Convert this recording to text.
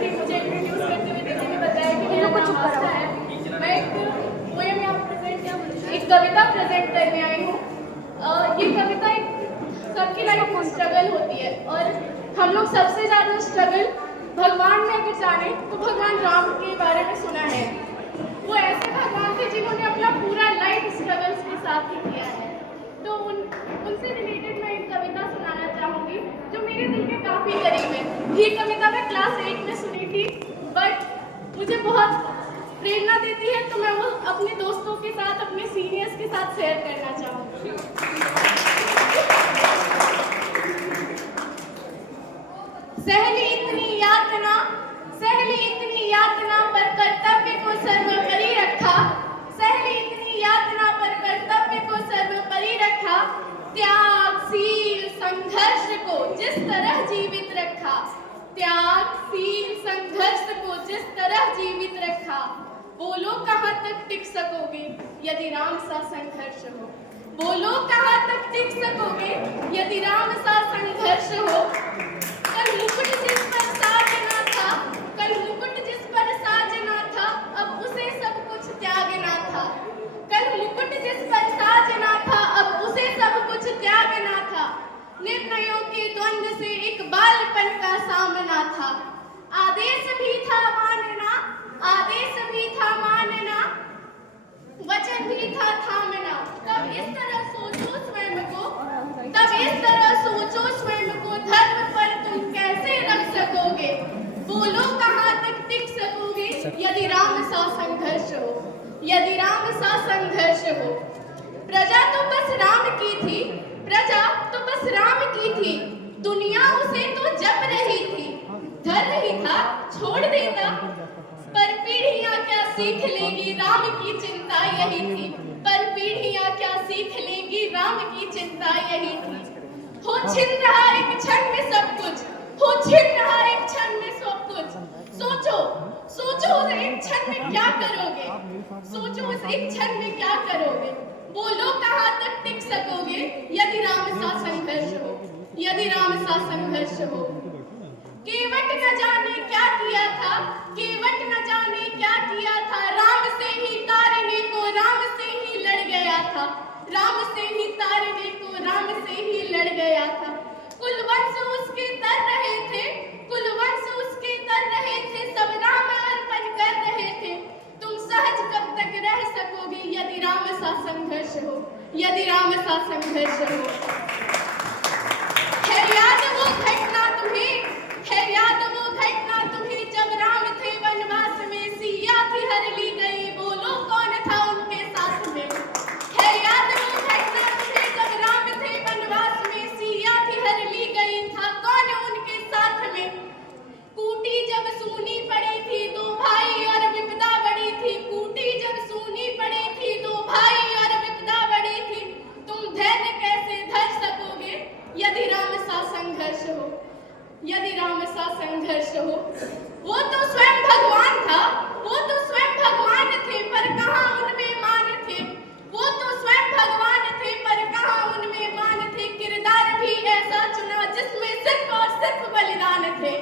कि मुझे इंट्रोड्यूस करते हुए दीदी ने बताया कि मेरा नाम आस्था है। मैं एक पोएम यहाँ प्रेजेंट एक कविता प्रेजेंट करने आई हूँ। ये कविता एक सबकी लाइफ में स्ट्रगल होती है और हम लोग सबसे ज़्यादा स्ट्रगल भगवान में अगर जाने तो भगवान राम के बारे में सुना है। वो ऐसे भगवान थे जिन्होंने अपना पूरा लाइफ स्ट्रगल्स के साथ ही किया है। तो उनसे रिलेटेड मैं एक कविता सुनाना चाहूँगी जो मेरे दिल के काफ़ी करीब है। ये कविता मैं क्लास 8 में सुनी थी बट मुझे बहुत प्रेरणा देती है, तो मैं वो अपने दोस्तों के साथ, अपने सीनियर्स के साथ शेयर करना चाहूँगी। सहली इतनी यातना पर कर्तव्य को सर्वोपरि रखा। सहली इतनी यातना पर कर्तव्य को सर्वोपरि रखा। त्यागशील संघर्ष को जिस तरह जीवित रखा। त्यागशील संघर्ष को जिस तरह जीवित रखा। बोलो कहाँ तक टिक सकोगे यदि राम सा संघर्ष हो। बोलो कहाँ तक टिक सकोगे यदि राम सा संघर्ष हो। कल मुकुट जिस पर साजना था, कल मुकुट जिस पर साजना था, अब उसे सब कुछ त्यागना था। कल मुकुट जिस पर साजना था, अब उसे सब कुछ त्यागना था। निर्णयों के द्वंद्व से एक बालपन का सामना था। आदेश भी था मानना, आदेश भी था मानना, वचन भी था थामना। तब इस तरह सोचो स्वयं को, तब इस तरह सोचो स्वयं को, धर्म पर तुम कैसे रख सकोगे। बोलो कहाँ तक टिक सकोगे यदि राम सा संघर्ष हो। यदि राम सा संघर्ष हो। प्रजा तो बस राम की थी, प्रजा तो बस राम की थी। दुनिया उसे तो जप रही थी। धर्म ही था छोड़ देता, पर पीढ़ियां क्या सीख लेंगी, राम की चिंता यही थी। पर पीढ़ियां क्या सीख लेंगी, राम की चिंता यही थी। हो छिन रहा एक क्षण में सब कुछ, हो छिन रहा एक क्षण में सब कुछ। सोचो सोचो उस एक क्षण में क्या करोगे। सोचो उस एक क्षण में क्या करोगे। बोलो कहाँ तक टिक सकोगे यदि राम सा संघर्ष हो। यदि राम सा संघर्ष हो। केवट न जाने क्या किया था, केवट न जाने क्या किया था। राम से ही तारने को राम से ही लड़ गया था। राम से ही तारने को राम से ही लड़ गया था। कुलवंश उसके तर रहे थे, कुलवंश उसके तर रहे थे। सब राम अर्पण कर रहे थे। तुम सहज कब तक रह सकोगे यदि राम सा संघर्ष हो। यदि राम सा संघर्ष हो। है याद वो घटना तुम्हें, है याद वो घटना तुम्हें जब राम थे वनवास में, सिया थी हर ली गई। बोलो कौन था उनके साथ में। है याद वो घटना तुम्हें जब राम थे वनवास में, सिया थी हर ली गई। था कौन उनके साथ में। कूटी जब सूनी पड़ी थी दो भाई और विपदा बड़ी थी। कूटी जब सूनी पड़ी थी दो भाई और विपदा बड़ी थी। तुम धैर्य कैसे धर सकोगे यदि राम सा संघर्ष हो। यदि राम सा संघर्ष हो। वो तो स्वयं भगवान था, वो तो स्वयं भगवान थे, पर कहाँ उनमें मान थे। वो तो स्वयं भगवान थे, पर कहाँ उनमें मान थे। किरदार भी ऐसा चुना जिसमें सिर्फ और सिर्फ बलिदान थे।